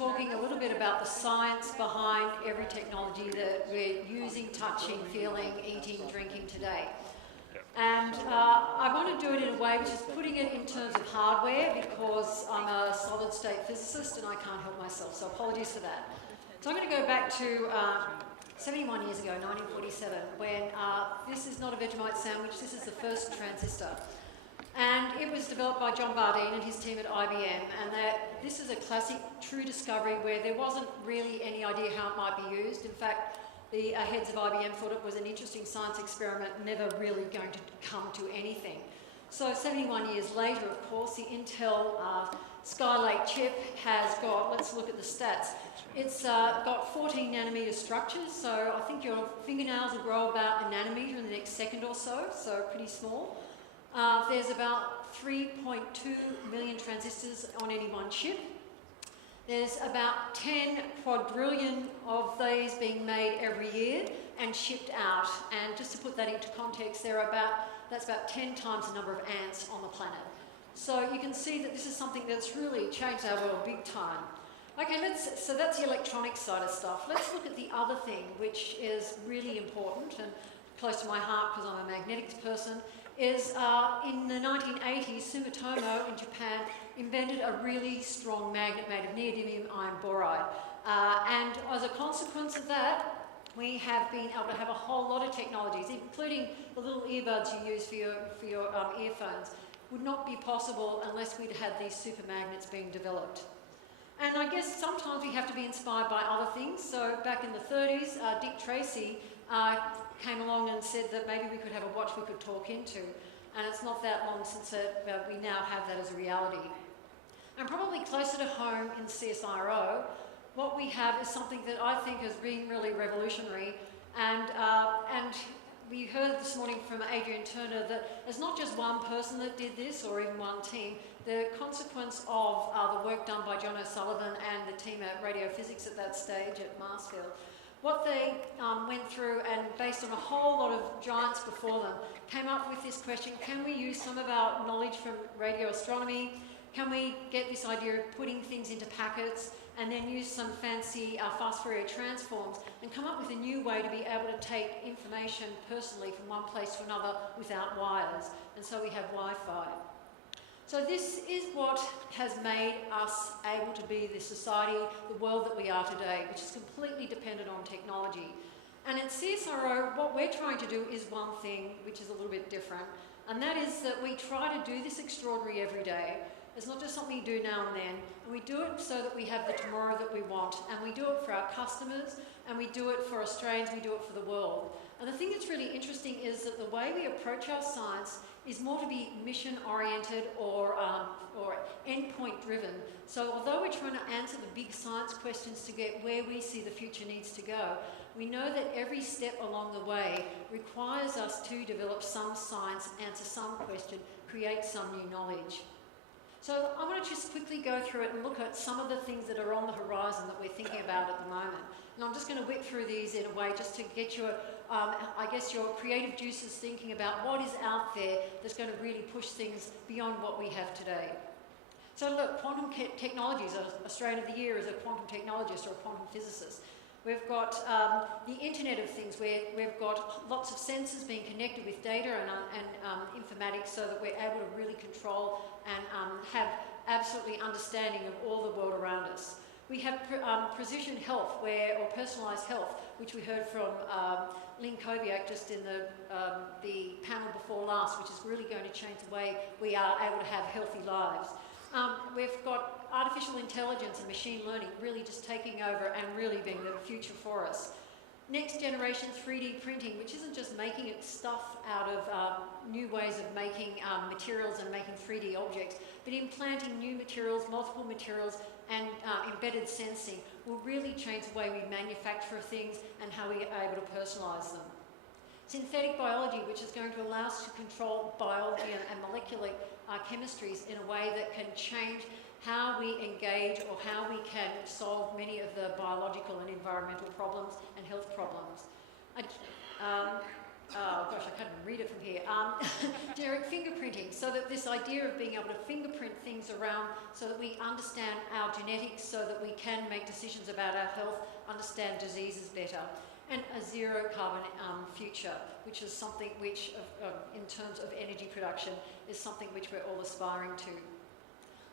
talking a little bit about the science behind every technology that we're using, touching, feeling, eating, drinking today. And I want to do it in a way which is putting it in terms of hardware, because I'm a solid state physicist and I can't help myself, so apologies for that. So I'm going to go back to 71 years ago, 1947, when this is not a Vegemite sandwich, this is the first transistor. And it was developed by John Bardeen and his team at IBM, and this is a classic true discovery where there wasn't really any idea how it might be used. In fact, the heads of IBM thought it was an interesting science experiment, never really going to come to anything. So 71 years later, of course, the Intel Skylake chip has got, let's look at the stats, it's got 14 nanometer structures, so I think your fingernails will grow about a nanometer in the next second or so pretty small. There's about 3.2 million transistors on any one chip. There's about 10 quadrillion of these being made every year and shipped out. And just to put that into context, that's about 10 times the number of ants on the planet. So you can see that this is something that's really changed our world big time. Okay, so that's the electronic side of stuff. Let's look at the other thing, which is really important and close to my heart because I'm a magnetics person, is in the 1980s, Sumitomo in Japan invented a really strong magnet made of neodymium iron boride. And as a consequence of that, we have been able to have a whole lot of technologies, including the little earbuds you use for your earphones, would not be possible unless we'd had these super magnets being developed. And I guess sometimes we have to be inspired by other things. So back in the 30s, Dick Tracy came along and said that maybe we could have a watch we could talk into. And it's not that long since we now have that as a reality. And probably closer to home in CSIRO, what we have is something that I think has been really revolutionary. And we heard this morning from Adrian Turner that it's not just one person that did this or even one team. The consequence of the work done by John O'Sullivan and the team at radiophysics at that stage at Marsfield, what they went through, and based on a whole lot of giants before them, came up with this question: can we use some of our knowledge from radio astronomy? Can we get this idea of putting things into packets and then use some fancy fast Fourier transforms and come up with a new way to be able to take information personally from one place to another without wires? And so we have Wi-Fi. So this is what has made us able to be the society, the world that we are today, which is completely dependent on technology. And at CSIRO, what we're trying to do is one thing, which is a little bit different, and that is that we try to do this extraordinary every day. It's not just something you do now and then, and we do it so that we have the tomorrow that we want, and we do it for our customers, and we do it for Australians, we do it for the world. And the thing that's really interesting is that the way we approach our science is more to be mission-oriented or endpoint-driven. So although we're trying to answer the big science questions to get where we see the future needs to go, we know that every step along the way requires us to develop some science, answer some question, create some new knowledge. So I want to just quickly go through it and look at some of the things that are on the horizon that we're thinking about at the moment. And I'm just going to whip through these in a way just to get your, I guess, your creative juices thinking about what is out there that's going to really push things beyond what we have today. So look, quantum technologies, Australian of the Year as a quantum technologist or a quantum physicist. We've got the Internet of Things, where we've got lots of sensors being connected with data and informatics so that we're able to really control and have absolutely understanding of all the world around us. We have precision health, or personalised health, which we heard from Lynn Kobiak just in the panel before last, which is really going to change the way we are able to have healthy lives. We've got artificial intelligence and machine learning really just taking over and really being the future for us. Next generation 3D printing, which isn't just making stuff out of new ways of making materials and making 3D objects, but implanting new materials, multiple materials, and embedded sensing will really change the way we manufacture things and how we are able to personalise them. Synthetic biology, which is going to allow us to control biology and molecular chemistries in a way that can change how we engage or how we can solve many of the biological and environmental problems and health problems. Oh gosh, I can't even read it from here. Generic fingerprinting. fingerprinting, so that this idea of being able to fingerprint things around so that we understand our genetics, so that we can make decisions about our health, understand diseases better, and a zero carbon future, which is something which, in terms of energy production, is something which we're all aspiring to.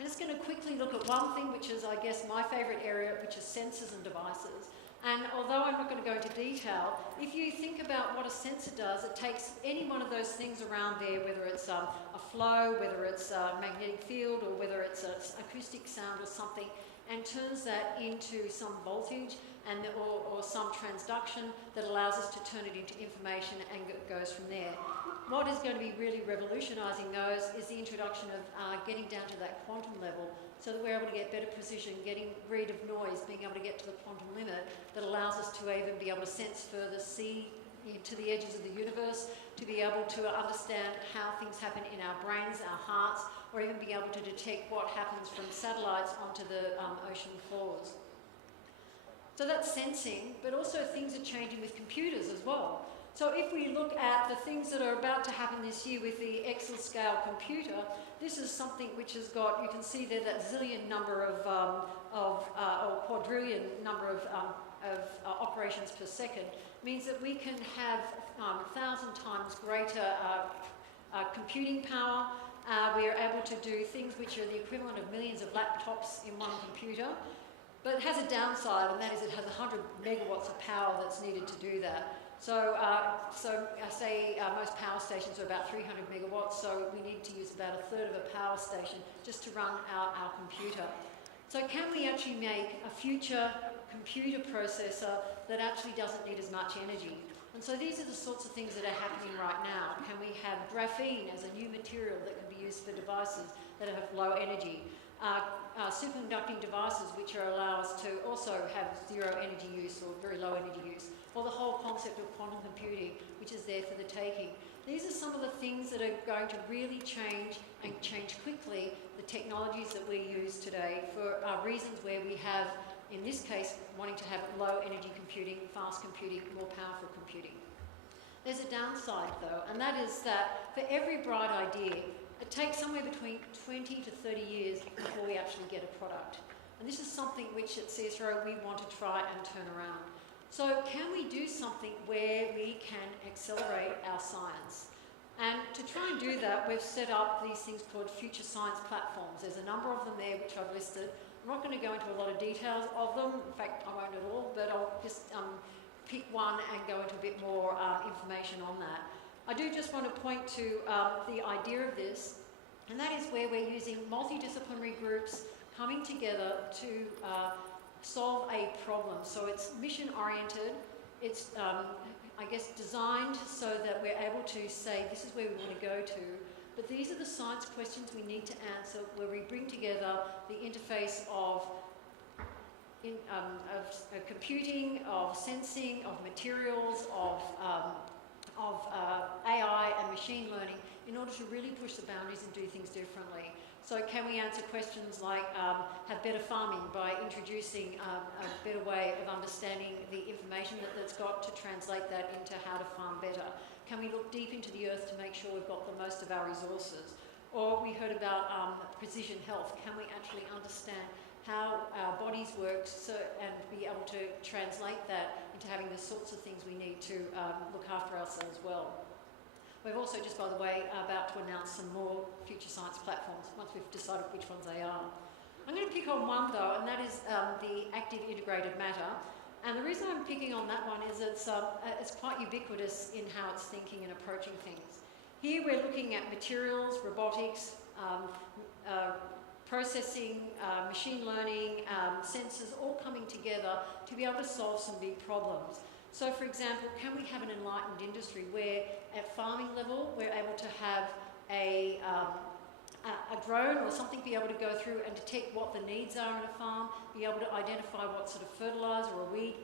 I'm just going to quickly look at one thing, which is, I guess, my favourite area, which is sensors and devices. And although I'm not going to go into detail, if you think about what a sensor does, it takes any one of those things around there, whether it's a flow, whether it's a magnetic field, or whether it's an acoustic sound or something, and turns that into some voltage and or some transduction that allows us to turn it into information, and it goes from there. What is going to be really revolutionising those is the introduction of getting down to that quantum level, so that we're able to get better precision, getting rid of noise, being able to get to the quantum limit that allows us to even be able to sense further, see to the edges of the universe, to be able to understand how things happen in our brains, our hearts, or even be able to detect what happens from satellites onto the ocean floors. So that's sensing, but also things are changing with computers as well. So if we look at the things that are about to happen this year with the Exascale Computer, this is something which has got, you can see there that zillion number or quadrillion number of operations per second, means that we can have 1,000 times greater computing power. We are able to do things which are the equivalent of millions of laptops in one computer. But it has a downside, and that is it has 100 megawatts of power that's needed to do that. So I say most power stations are about 300 megawatts, so we need to use about a third of a power station just to run our computer. So can we actually make a future computer processor that actually doesn't need as much energy? And so these are the sorts of things that are happening right now. Can we have graphene as a new material that can be used for devices that have low energy? Superconducting devices which allow us to also have zero energy use or very low energy use, or the whole concept of quantum computing, which is there for the taking. These are some of the things that are going to really change, and change quickly, the technologies that we use today for reasons where we have, in this case, wanting to have low energy computing, fast computing, more powerful computing. There's a downside though, and that is that for every bright idea, it takes somewhere between 20 to 30 years before we actually get a product. And this is something which at CSIRO we want to try and turn around. So can we do something where we can accelerate our science? And to try and do that, we've set up these things called future science platforms. There's a number of them there which I've listed. I'm not going to go into a lot of details of them. In fact, I won't at all, but I'll just pick one and go into a bit more information on that. I do just want to point to the idea of this, and that is where we're using multidisciplinary groups coming together to solve a problem. So it's mission-oriented, it's, I guess, designed so that we're able to say this is where we want to go to, but these are the science questions we need to answer, where we bring together the interface of computing, of sensing, of materials, of AI and machine learning in order to really push the boundaries and do things differently. So can we answer questions like have better farming by introducing a better way of understanding the information that's got to translate that into how to farm better? Can we look deep into the earth to make sure we've got the most of our resources? Or we heard about precision health. Can we actually understand how our bodies work and be able to translate that into having the sorts of things we need to look after ourselves well? We've also just, by the way, about to announce some more future science platforms once we've decided which ones they are. I'm going to pick on one though, and that is the active integrated matter. And the reason I'm picking on that one is it's quite ubiquitous in how it's thinking and approaching things. Here we're looking at materials, robotics, processing, machine learning, sensors all coming together to be able to solve some big problems. So for example, can we have an enlightened industry where at farming level we're able to have a drone or something be able to go through and detect what the needs are in a farm, be able to identify what sort of fertiliser or weed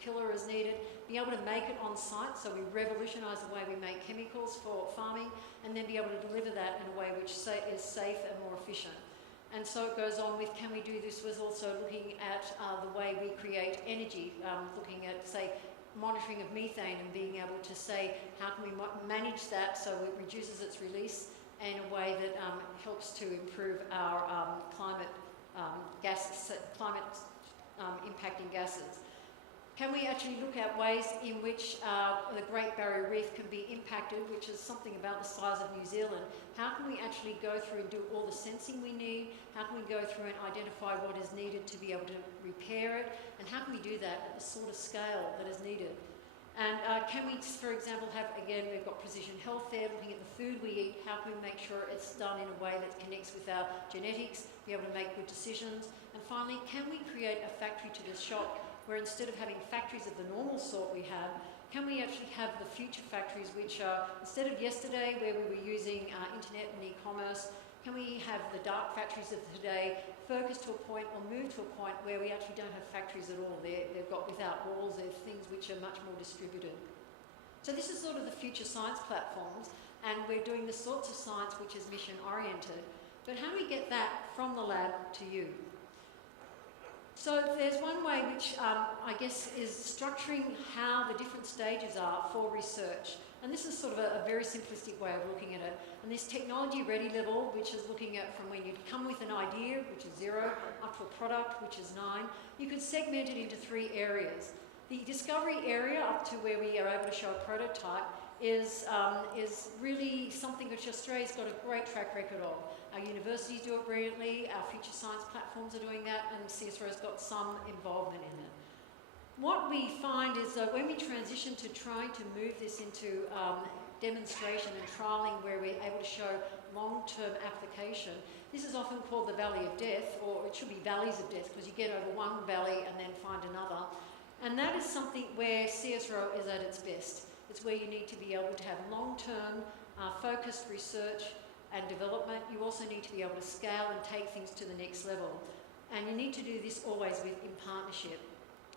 killer is needed, be able to make it on site, so we revolutionise the way we make chemicals for farming, and then be able to deliver that in a way which is safe and more efficient. And so it goes on with, can we do this with also looking at the way we create energy, looking at, say, monitoring of methane and being able to say, how can we manage that so it reduces its release in a way that helps to improve our climate impacting gases? Can we actually look at ways in which the Great Barrier Reef can be impacted, which is something about the size of New Zealand? How can we actually go through and do all the sensing we need? How can we go through and identify what is needed to be able to repair it? And how can we do that at the sort of scale that is needed? And can we, for example, have, again, we've got precision health there, looking at the food we eat. How can we make sure it's done in a way that connects with our genetics, be able to make good decisions? And finally, can we create a factory to the shop where instead of having factories of the normal sort we have, can we actually have the future factories which are, instead of yesterday where we were using internet and e-commerce, can we have the dark factories of today focus to a point or move to a point where we actually don't have factories at all? They've got without walls, they're things which are much more distributed. So this is sort of the future science platforms, and we're doing the sorts of science which is mission oriented. But how do we get that from the lab to you? So there's one way which I guess is structuring how the different stages are for research. And this is sort of a very simplistic way of looking at it. And this technology ready level, which is looking at from when you come with an idea, which is 0, up to a product, which is 9, you could segment it into 3 areas. The discovery area, up to where we are able to show a prototype, is really something which Australia's got a great track record of. Our universities do it brilliantly, our future science platforms are doing that, and CSIRO's got some involvement in it. What we find is that when we transition to trying to move this into demonstration and trialling where we're able to show long-term application, this is often called the valley of death, or it should be valleys of death, because you get over one valley and then find another. And that is something where CSIRO is at its best. It's where you need to be able to have long-term focused research and development. You also need to be able to scale and take things to the next level. And you need to do this always in partnership.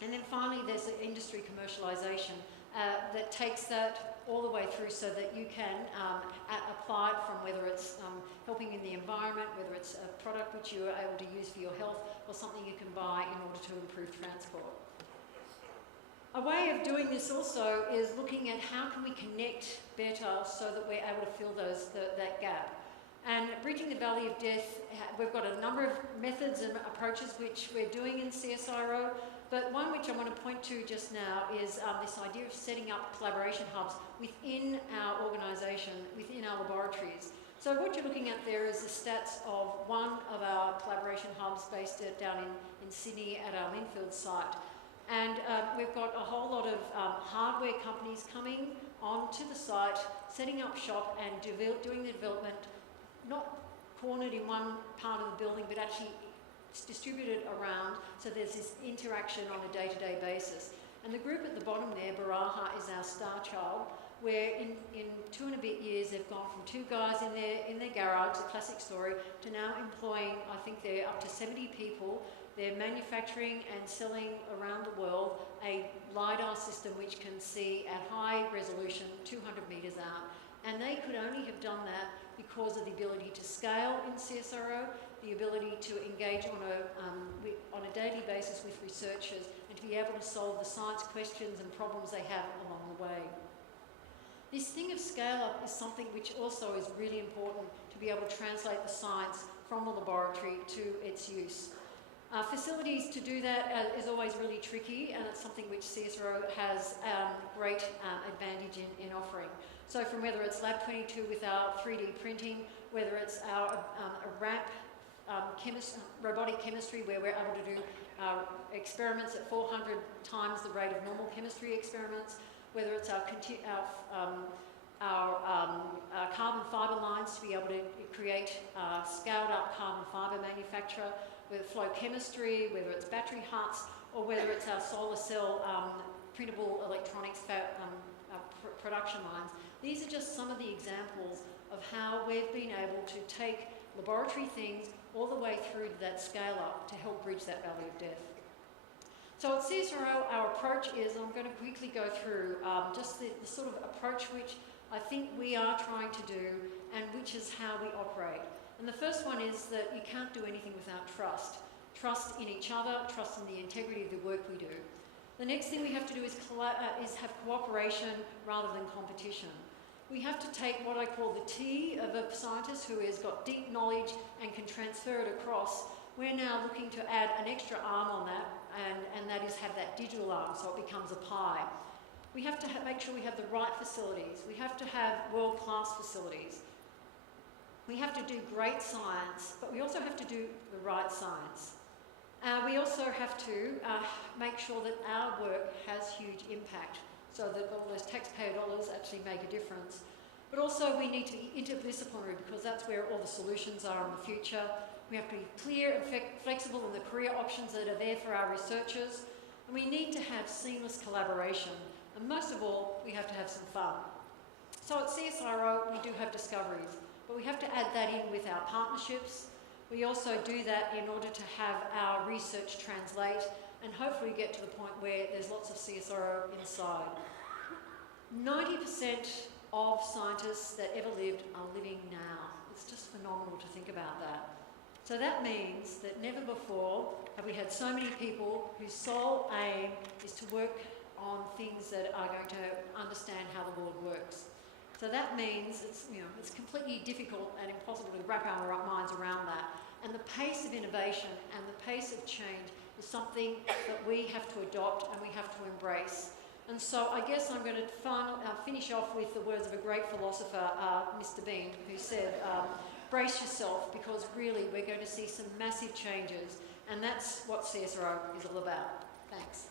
And then finally, there's the industry commercialisation that takes that all the way through so that you can apply it from whether it's helping in the environment, whether it's a product which you are able to use for your health, or something you can buy in order to improve transport. A way of doing this also is looking at how can we connect better so that we're able to fill that gap. And bridging the valley of death, we've got a number of methods and approaches which we're doing in CSIRO, but one which I want to point to just now is this idea of setting up collaboration hubs within our organisation, within our laboratories. So what you're looking at there is the stats of one of our collaboration hubs based down in Sydney at our Linfield site. And we've got a whole lot of hardware companies coming onto the site, setting up shop and doing the development, not cornered in one part of the building, but actually distributed around, so there's this interaction on a day-to-day basis. And the group at the bottom there, Baraha, is our star child, where in 2 and a bit years they've gone from 2 guys in their garage, a classic story, to now employing, I think they're up to 70 people. They're manufacturing and selling around the world a LiDAR system which can see at high resolution 200 metres out. And they could only have done that because of the ability to scale in CSIRO, the ability to engage on a daily basis with researchers, and to be able to solve the science questions and problems they have along the way. This thing of scale-up is something which also is really important to be able to translate the science from the laboratory to its use. Facilities to do that is always really tricky, and it's something which CSIRO has great advantage in offering. So from whether it's Lab 22 with our 3D printing, whether it's our RAMP robotic chemistry where we're able to do experiments at 400 times the rate of normal chemistry experiments, whether it's our carbon fibre lines to be able to create scaled up carbon fibre manufacture, with flow chemistry, whether it's battery huts, or whether it's our solar cell printable electronics production lines. These are just some of the examples of how we've been able to take laboratory things all the way through to that scale up to help bridge that valley of death. So at CSIRO, our approach is, I'm going to quickly go through just the sort of approach which I think we are trying to do and which is how we operate. And the first one is that you can't do anything without trust. Trust in each other, trust in the integrity of the work we do. The next thing we have to do is have cooperation rather than competition. We have to take what I call the T of a scientist who has got deep knowledge and can transfer it across. We're now looking to add an extra arm on that, and that is have that digital arm, so it becomes a pi. We have to make sure we have the right facilities. We have to have world-class facilities. We have to do great science, but we also have to do the right science. We also have to make sure that our work has huge impact, so that all those taxpayer dollars actually make a difference. But also we need to be interdisciplinary, because that's where all the solutions are in the future. We have to be clear and flexible in the career options that are there for our researchers. And we need to have seamless collaboration. And most of all, we have to have some fun. So at CSIRO, we do have discoveries, but we have to add that in with our partnerships. We also do that in order to have our research translate and hopefully get to the point where there's lots of CSIRO inside. 90% of scientists that ever lived are living now. It's just phenomenal to think about that. So that means that never before have we had so many people whose sole aim is to work on things that are going to understand how the world works. So that means it's completely difficult and impossible to wrap our minds around that. And the pace of innovation and the pace of change is something that we have to adopt and we have to embrace. And so I guess I'm going to finish off with the words of a great philosopher, Mr. Bean, who said, brace yourself, because really we're going to see some massive changes, and that's what CSIRO is all about. Thanks.